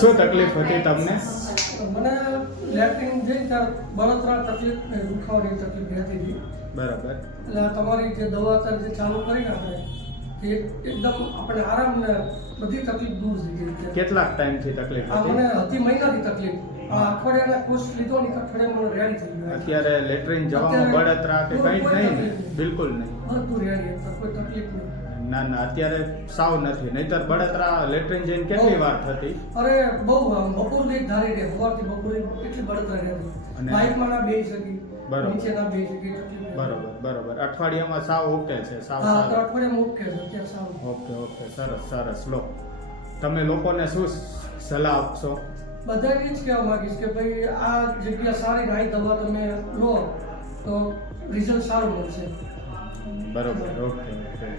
શું તકલીફ હતી તમને? મને લેટ્રિન જઈ ત્યારે બળતરા તકલીફ ને દુખાવાની તકલીફ રહેતી હતી. બરાબર. એટલે આ તમારી જે દવા અત્યારે જે ચાલુ કરીને આપણે એ એકદમ આપણે આરામ ને બધી તકલીફ દૂર થઈ ગઈ છે. કેટલાક ટાઈમથી તકલીફ આ મને હતી? હતી મહિનાથી તકલીફ. આ અઠવાડિયાના કોર્સ લીધો ને અઠવાડિયામાં મને રેડી થઈ ગયું. અત્યારે લેટ્રિન જવામાં બળતરા કે કંઈ જ નહીં ને? બિલકુલ નહીં. બધું રેડી હતા, કોઈ તકલીફ નહીં. ના ના, અત્યારે સાવ નથી. નહીતર બળતરા લેટ્રિન જઈને કેટલી વાર થતી? અરે બહુ આમ બપોરથી જ ધારી રહે, સવારથી બપોરે એટલી બળતરા રહેતી. અને બાઇકમાં ના બેસી શકી, બરોબર. નીચે ના બેસી શકી, તકલીફ. બરોબર બરોબર. અઠવાડિયામાં સાવ ઓકે છે? સાવ હા, તો સારું. અઠવાડિયામાં ઓકે છે અત્યારે સારું. ઓકે ઓકે, સરસ સરસ. લો, તમે લોકોને શું સલાહ આપશો? બધાને જ કહેવા માંગીશ કે ભાઈ આ જગ્યા સારી ને આ દવા તમે લો તો રિઝલ્ટ સારું મળશે. બરોબર. Okay okay.